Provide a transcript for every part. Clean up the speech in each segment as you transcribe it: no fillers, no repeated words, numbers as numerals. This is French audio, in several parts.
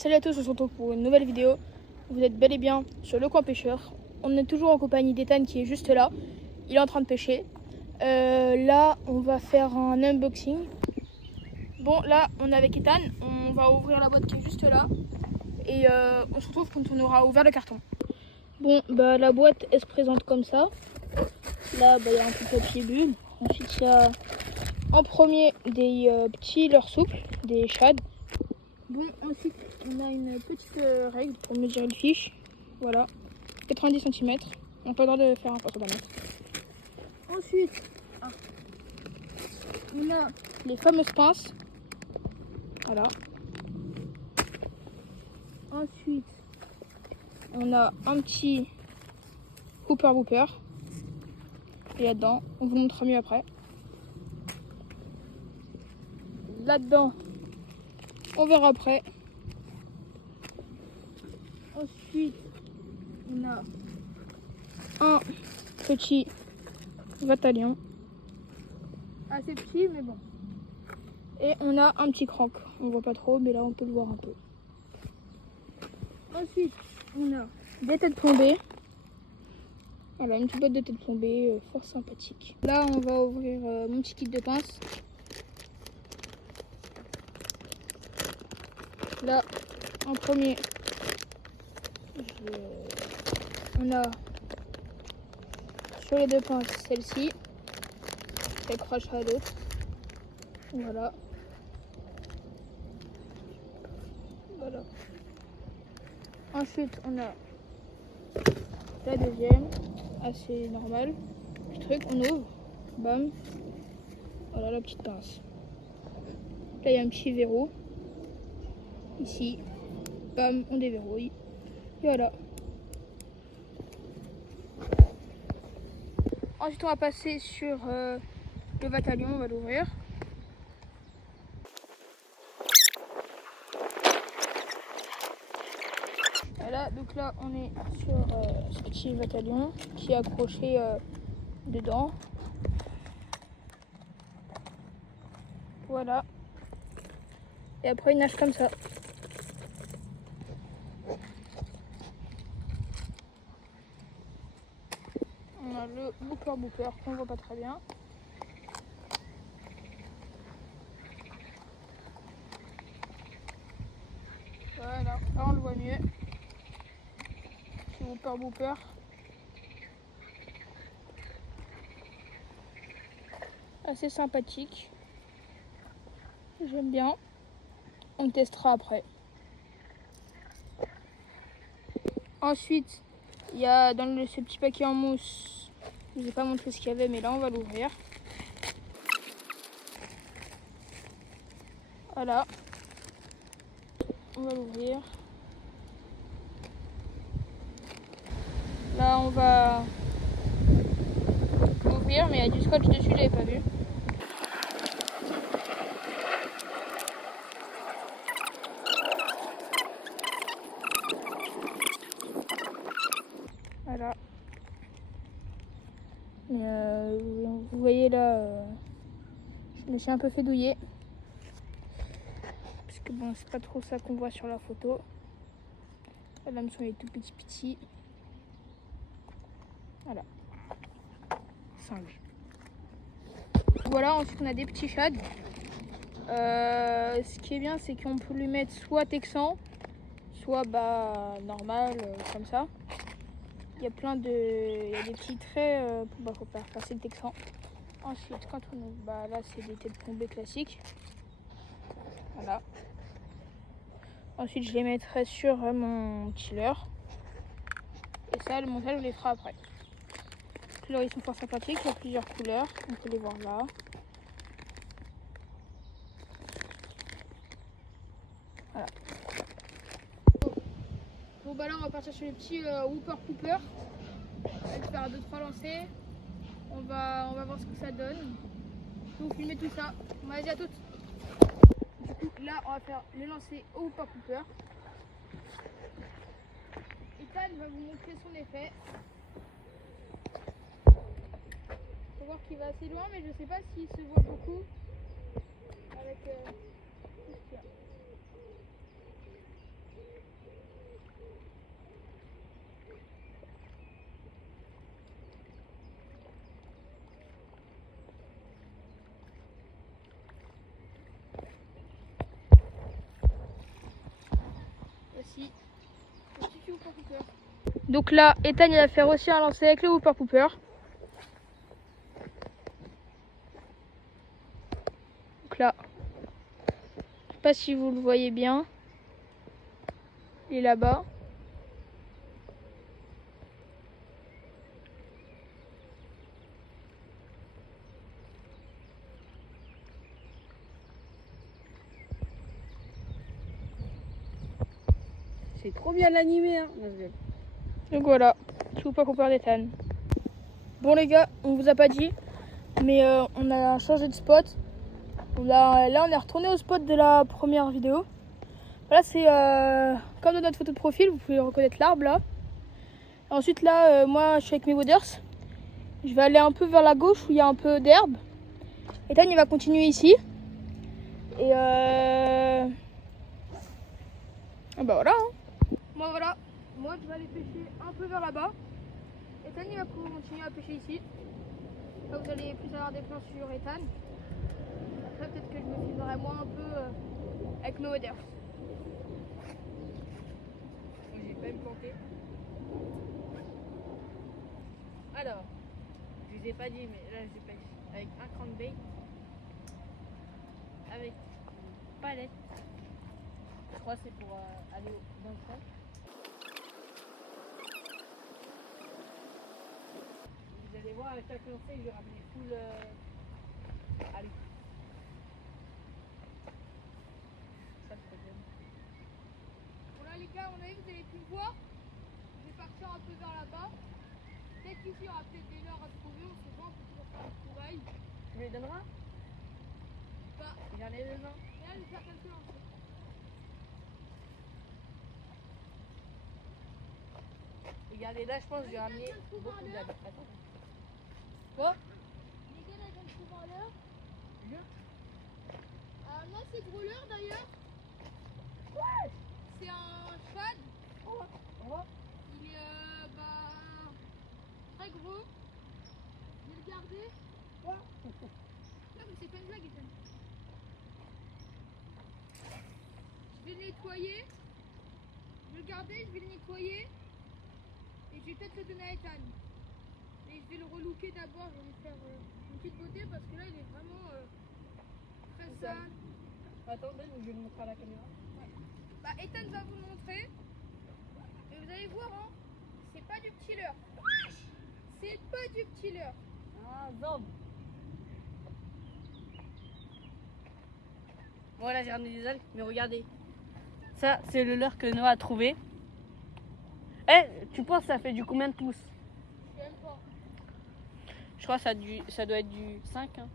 Salut à tous, on se retrouve pour une nouvelle vidéo. Vous êtes bel et bien sur le coin pêcheur. On est toujours en compagnie d'Ethan qui est juste là. Il est en train de pêcher. Là, on va faire un unboxing. Bon, là, on est avec Ethan. On va ouvrir la boîte qui est juste là. Et on se retrouve quand on aura ouvert le carton. Bon, bah la boîte, elle se présente comme ça. Là, bah, il y a un peu de papier bulle. Ensuite, il y a en premier des petits leurres souples, des shads. Bon, ensuite, on a une petite règle pour mesurer le fiche. Voilà, 90 cm. On peut le droit de faire un poisson d'un mètre. Ensuite, on a les fameuses pinces. Voilà. Ensuite, on a un petit hooper. Et là-dedans, on vous montrera mieux après. Là-dedans, on verra après. Ensuite, on a un petit vatalion. Assez petit, mais bon. Et on a un petit crank. On voit pas trop, mais là, on peut le voir un peu. Ensuite, on a des têtes plombées. Voilà, une petite boîte de têtes plombées, fort sympathique. Là, on va ouvrir mon petit kit de pince. Là, en premier, on a sur les deux pinces celle-ci, qui accrochera à l'autre. Voilà. Voilà. Ensuite, on a la deuxième, assez normale. Petit truc, on ouvre, bam. Voilà la petite pince. Là, il y a un petit verrou. Ici, bam, on déverrouille. Et voilà. Ensuite, on va passer sur le vatalion, on va l'ouvrir. Voilà, donc là, on est sur ce petit vatalion qui est accroché dedans. Voilà. Et après, il nage comme ça. On a le booper qu'on voit pas très bien. Voilà, là on le voit mieux. Petit booper. Assez sympathique. J'aime bien. On testera après. Ensuite, il y a dans ce petit paquet en mousse, je ne vous ai pas montré ce qu'il y avait, mais là on va l'ouvrir. Voilà. On va l'ouvrir. Là on va l'ouvrir, mais il y a du scotch dessus, je l'avais pas vu. Voilà. Vous voyez là, je me suis un peu fait douiller. Parce que bon, c'est pas trop ça qu'on voit sur la photo. L'hameçon est tout petit. Voilà. Singe. Voilà, ensuite on a des petits shads. Ce qui est bien, c'est qu'on peut lui mettre soit texan, soit normal, comme ça. Il y a il y a des petits traits pour faire passer le texan. Ensuite, quand on ouvre, là c'est des têtes plombées classiques. Voilà. Ensuite, je les mettrai sur mon petit leurre. Et ça, le montage, je les ferai après. Les leurres, ils sont fort sympathiques, il y a plusieurs couleurs. On peut les voir là. Voilà. Bon, là, on va partir sur les petits whooper. On va faire 2-3 lancers. On va voir ce que ça donne. Je vais vous filmer tout ça. Vas-y, à toutes. Du coup, là, on va faire les lancers au whooper. Ethan va vous montrer son effet. Faut voir qu'il va assez loin, mais je sais pas s'il se voit beaucoup avec tout ce qu'il y a. Donc là, Ethan il va faire aussi un lancer avec le Whooper Pooper. Donc là, je sais pas si vous le voyez bien. Il est là-bas. C'est trop bien l'animé, hein. Donc voilà, je vous pas qu'on parle d'Ethan. Bon les gars, on vous a pas dit, mais on a changé de spot. Là on est retourné au spot de la première vidéo. Voilà, c'est comme dans notre photo de profil, vous pouvez reconnaître l'arbre là. Ensuite là, moi je suis avec mes waders. Je vais aller un peu vers la gauche où il y a un peu d'herbe. Ethan il va continuer ici. Et bah voilà. Hein. Moi je vais aller pêcher un peu vers là-bas. Ethan il va continuer à pêcher ici. Là vous allez plus avoir des plans sur Ethan. Après peut-être que je me filmerai moi un peu avec mes waders. J'ai pas me planter. Alors, je vous ai pas dit, mais là je pêche avec un crankbait, avec une palette. Je crois que c'est pour aller dans le fond. Vous allez voir, à chaque lancée, je vais ramener full à l'eau. Ça le problème. Bon là les gars, à mon avis vous allez plus le voir. Je vais partir un peu vers là-bas. Peut-être qu'ici il y aura peut-être des leurres à trouver, on sait pas, on peut toujours faire un trouvaille. Tu me les donneras? Bah, J'en ai besoin. et là je vais faire quelques lancers. Regardez, là je pense que je vais ramener beaucoup d'habits. Attends. Quoi? Les gars là je viens de trouver un leurre. Non c'est gros leurre d'ailleurs. C'est un shad. Il est très gros. Je vais le garder. Non mais c'est pas une blague Ethan. Je vais le nettoyer. Je vais le garder, je vais le nettoyer. Et je vais peut-être le donner à Ethan. Mais je vais le relooker d'abord, je vais lui faire une petite beauté parce que là il est vraiment très sale. Attends, je vais le montrer à la caméra. Bah Ethan va vous le montrer. Et vous allez voir, hein, c'est pas du petit leurre. C'est pas du petit leurre. Ah, zob. Voilà, j'ai ramené des algues, mais regardez. Ça, c'est le leurre que Noah a trouvé. Eh, tu penses que ça fait du combien de pouces? Je sais pas. Je crois que ça doit être du 5, hein.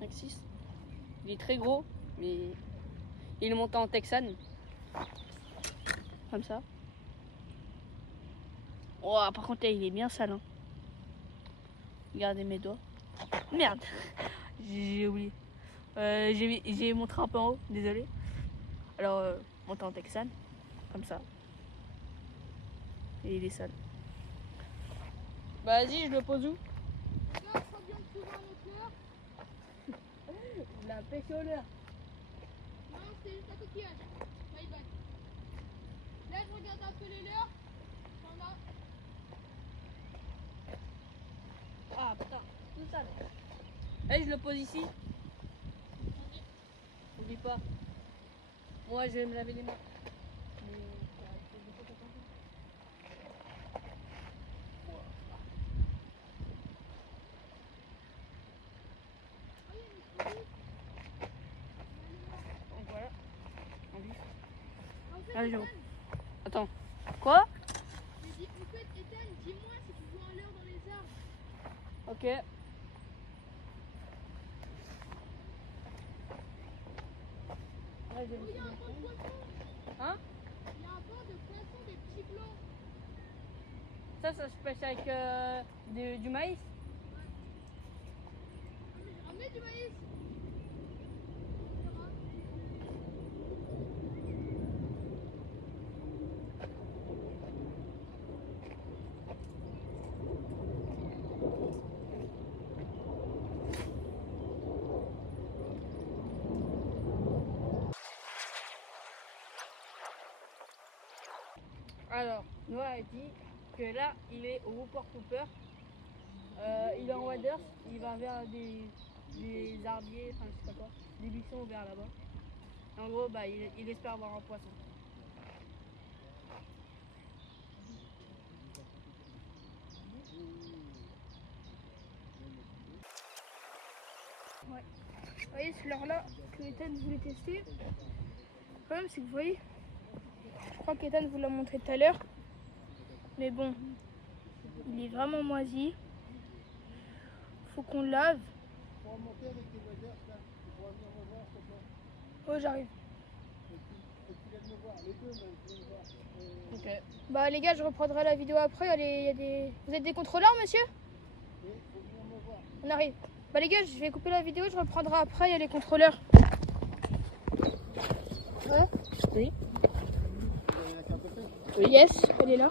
5, 6. Il est très gros, mais il est monté en texane. Comme ça. Oh, par contre, il est bien sale, hein. Regardez mes doigts. Merde, j'ai oublié. J'ai montré un peu en haut, désolé. Alors, monté en texane, comme ça. Et il est sale. Bah, vas-y, je le pose où? Les gars, ça vient de trouver un autre leurre. La pêche au leurre. Non, c'est juste un coquillage. My bad. Là, je regarde un peu les leurres. T'en as. Ah, putain, tout sale. Allez, je le pose ici. N'oublie pas. Moi, je vais me laver les mains. Mais, donc voilà. En vif. En fait, Allez, Ethan, Jérôme. Attends. Quoi? j'ai dit, en fait, Ethan, dis-moi si tu vois un leurre dans les arbres. Ok. Ouais, Oh, il y a un banc de poissons. hein? Il y a un banc de poissons, des petits blancs. Ça se pêche avec du maïs. Ah, mais j'ai ramené du maïs. Alors, Noah a dit que là, il est au Whooper Cooper. Il est en waders, il va vers des herbiers, enfin je sais pas quoi, des buissons vers là-bas. En gros, bah, il espère avoir un poisson. Ouais. Vous voyez, c'est l'heure-là que Ethan voulait tester. Le problème, c'est que vous voyez, je crois qu'Ethan vous l'a montré tout à l'heure. Mais bon, il est vraiment moisi. Faut qu'on le lave. Oh, j'arrive. Ok. Bah les gars, je reprendrai la vidéo après. Il y a des... Vous êtes des contrôleurs, monsieur? On arrive. Bah les gars, je vais couper la vidéo, je reprendrai après, il y a les contrôleurs. Ouais. Oui. Yes, elle est là.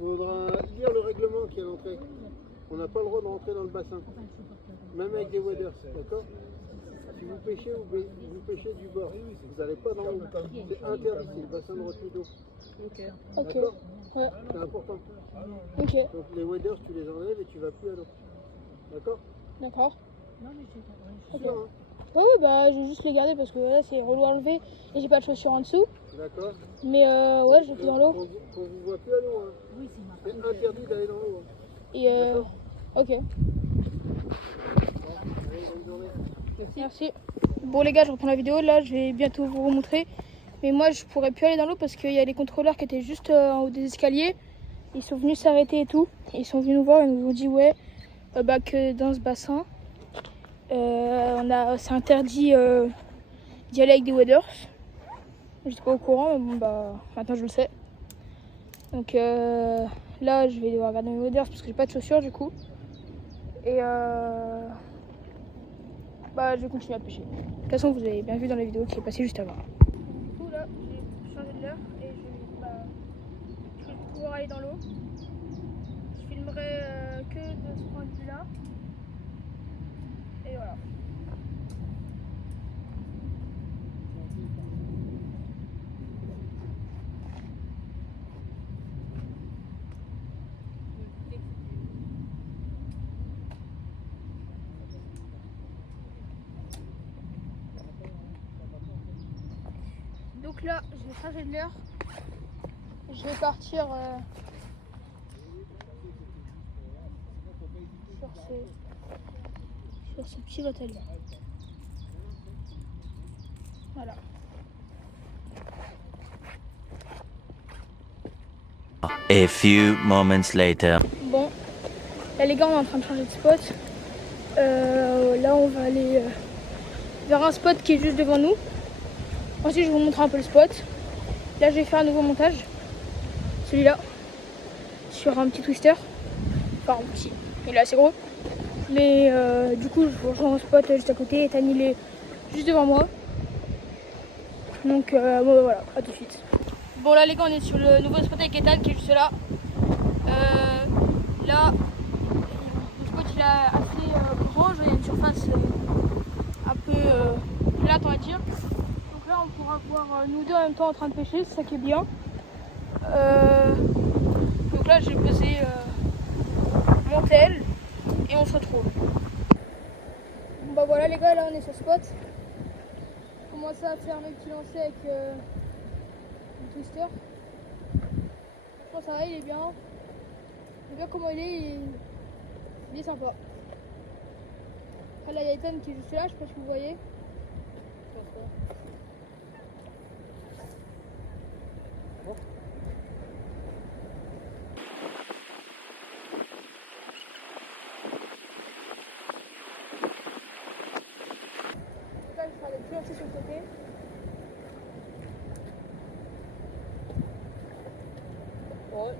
Il faudra lire le règlement qui est à l'entrée. On n'a pas le droit de rentrer dans le bassin, même avec des waders, d'accord? Si vous pêchez, vous pêchez du bord. Vous n'allez pas dans l'eau. C'est interdit, c'est le bassin de retenue d'eau. Ok. Ok. D'accord? Ouais. C'est important. Ok. Donc les waders, tu les enlèves et tu vas plus à l'eau. D'accord? D'accord. Ok. Sûr, hein? Ouais, ouais, bah je vais juste les garder parce que là c'est relou à enlever et j'ai pas de chaussures en dessous. D'accord? Mais ouais, je vais dans l'eau. Qu'on vous voit plus à l'eau, hein. C'est interdit d'aller dans l'eau. Hein. Et D'accord? ok. Allez, bonne journée. Merci. Bon les gars, je reprends la vidéo. Là, je vais bientôt vous remontrer. Mais moi, je pourrais plus aller dans l'eau parce qu'il y a les contrôleurs qui étaient juste en haut des escaliers. Ils sont venus s'arrêter et tout. Ils sont venus nous voir et nous ont dit ouais, bah, que dans ce bassin, c'est interdit d'y aller avec des waders. J'étais pas au courant, mais bon bah maintenant je le sais. Donc là, je vais devoir garder mes waders parce que j'ai pas de chaussures du coup. Et bah je vais continuer à pêcher. De toute façon, vous avez bien vu dans la vidéo qui est passée juste avant. Du coup là, j'ai changé de l'heure et je vais pouvoir aller dans l'eau. Je filmerai que de ce point de vue là. Et voilà. Donc là, je vais changer de l'heure. Je vais partir sur ce petit bateau là. Voilà. A few moments later. Bon, là les gars, on est en train de changer de spot. Là, on va aller vers un spot qui est juste devant nous. Ensuite, je vais vous montrer un peu le spot. Là, je vais faire un nouveau montage. Celui-là, sur un petit twister. Enfin, un petit, il est assez gros. Mais du coup, je vous rejoins au spot juste à côté. Ethan, il est juste devant moi. Donc, bon, voilà, à tout de suite. Bon, là, les gars, on est sur le nouveau spot avec Ethan qui est juste là. Là, le spot, il est assez grand. Il y a une surface un peu plate, on va dire. Donc là, on pourra voir nous deux en même temps en train de pêcher, c'est ça qui est bien. Donc là, j'ai posé mon tel et on se retrouve. Bon, bah voilà les gars, là on est sur spot. On commence à faire mes petits lancers avec le twister. Je pense que ça va, il est bien. Le gars comment il est sympa. Après, là il y a Ethan qui est juste là, je sais pas si vous voyez. Là, je ferai des petits lancers sur le côté. Ouais.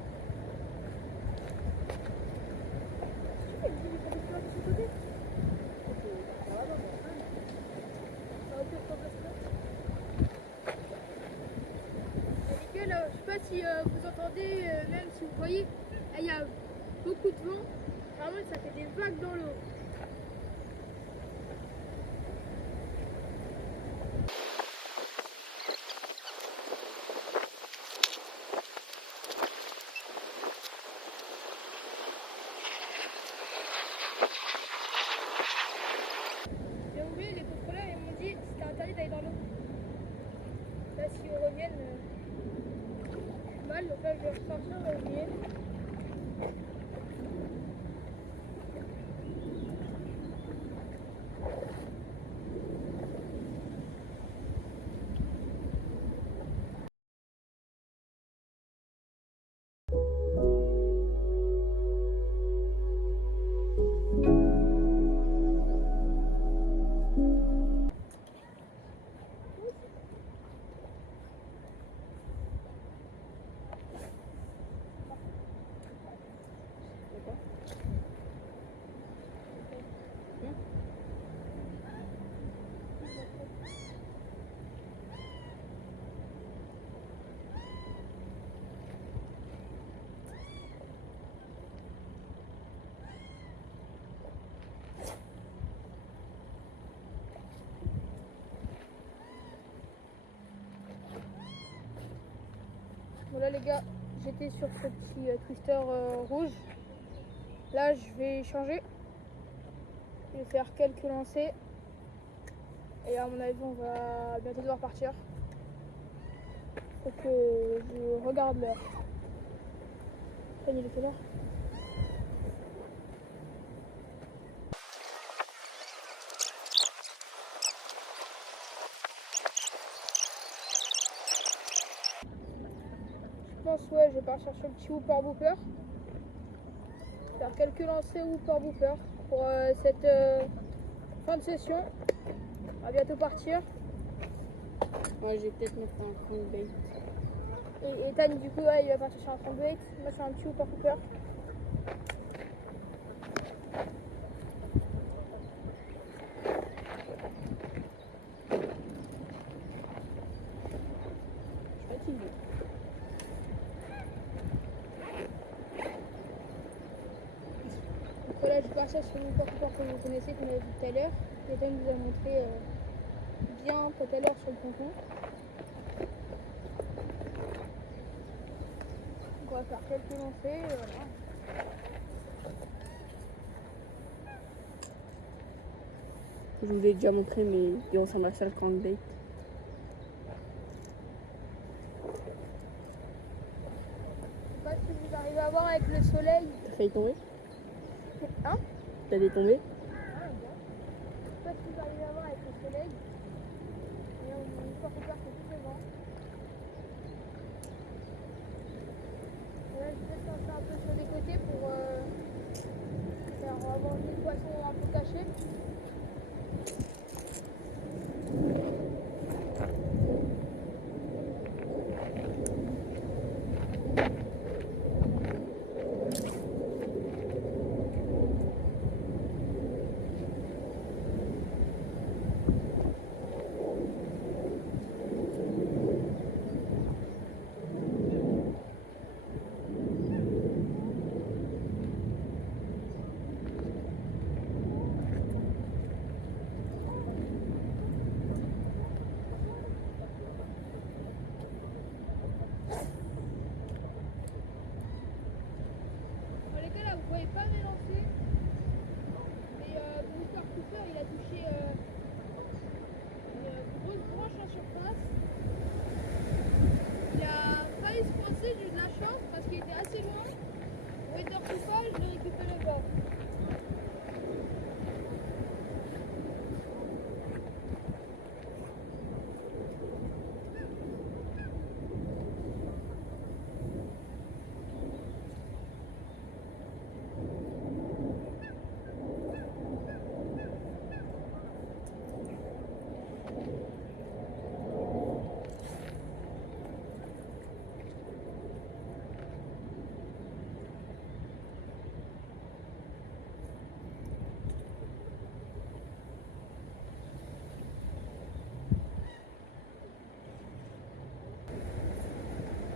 Là, je sais pas si vous entendez, même si vous voyez, il y a beaucoup de vent. Vraiment, ça fait des vagues dans l'eau. les gars, j'étais sur ce petit twister rouge. Là, je vais changer. Je vais faire quelques lancers. Et à mon avis, on va bientôt devoir partir. Faut que je regarde l'heure. Il est quelle heure? Je pense ouais, je vais partir sur le petit Whooper Booper. Faire quelques lancers Whooper Booper pour cette fin de session. On va bientôt partir. Ouais, je vais peut-être mettre un crankbait. Et Tan, du coup, ouais, il va partir sur un crankbait. Moi, c'est un petit Whooper Booper. Je suis fatiguée. Donc là, je vais partir sur le Whooper Booper que vous connaissez, qu'on avait vu tout à l'heure. Et Tan vous a montré bien tout à l'heure sur le ponton. Donc on va faire quelques lancers. Voilà. Je vous ai déjà montré, mais il ressemble à ça le crankbait. Je sais pas si vous arrivez à voir avec le soleil. T'as failli tomber? Hein? T'as détombé? Ah, bien. Je sais pas si vous arrivez à voir avec le soleil. Et on a une fois qu'on perd tout devant. Là, je vais lancer un peu sur les côtés pour faire avoir des poissons un peu cachés. Bon, les gars, là, vous voyez pas mes lancers. Mais Mr. Cooper, il a touché une grosse branche en surface. Il a failli se coincer, j'ai eu de la chance parce qu'il était assez loin. Water Cooper, je l'ai récupéré bas.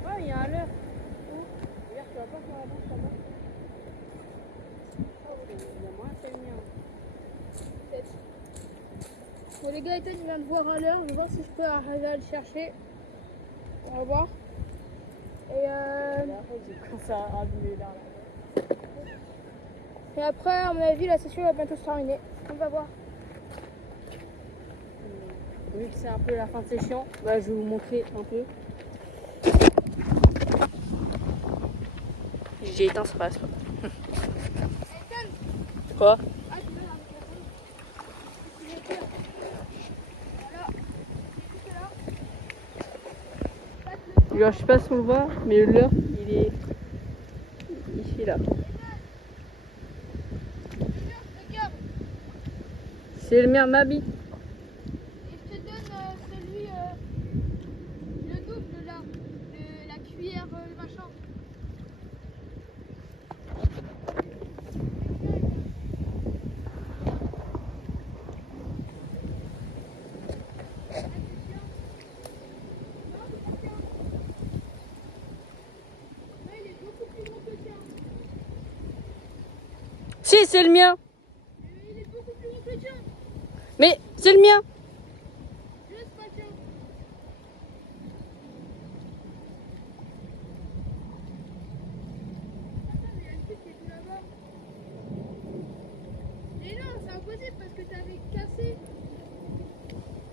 Ouais, il y a un leurre. Regarde, tu vas pas sur la branche là-bas. Il y a moins, c'est le mien. Peut-être. Bon, les gars, Ethan, il vient de voir à l'heure. Je vais voir si je peux arriver à le chercher. On va voir. Et, J'ai commencé à abîmer là. et après, à mon avis, la session va bientôt se terminer. On va voir. Vu que c'est un peu la fin de session, bah, je vais vous montrer un peu. J'ai éteint, ça passe pas. Quoi? Ah, tu veux la microphone. Voilà. C'est là. Alors, je sais pas si on le voit, mais le leurre, il est ici là. Regarde. C'est le mien, Mabi. Et je te donne celui, le double là. La cuillère, le machin. Si, c'est le mien. Il est beaucoup plus gros que le tien. Mais c'est le mien. Juste pas le tien. est cassé.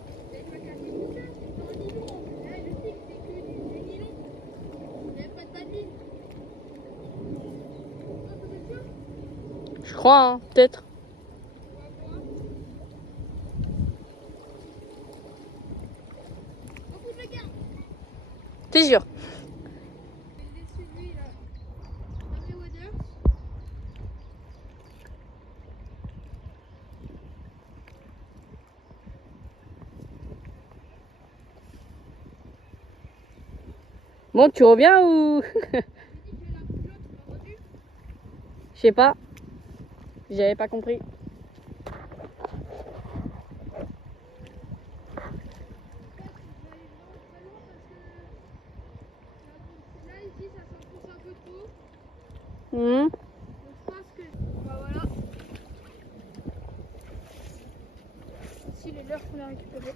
Il a pas cassé tout ça, c'est en nylon. Là, le cycle, c'est que du nylon. Il n'y a pas de batterie. Je crois, hein, peut-être. T'es sûr? Bon, tu reviens ou? Je sais pas. J'avais pas compris. Donc je pense que voilà. Ici les leurres qu'on a récupérées.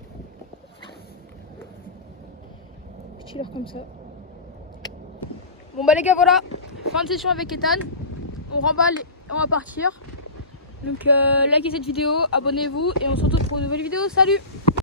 Petit leurre comme ça. Bon bah les gars voilà, fin de session avec Ethan. On remballe et on va partir. Donc likez cette vidéo, abonnez-vous et on se retrouve pour une nouvelle vidéo. Salut!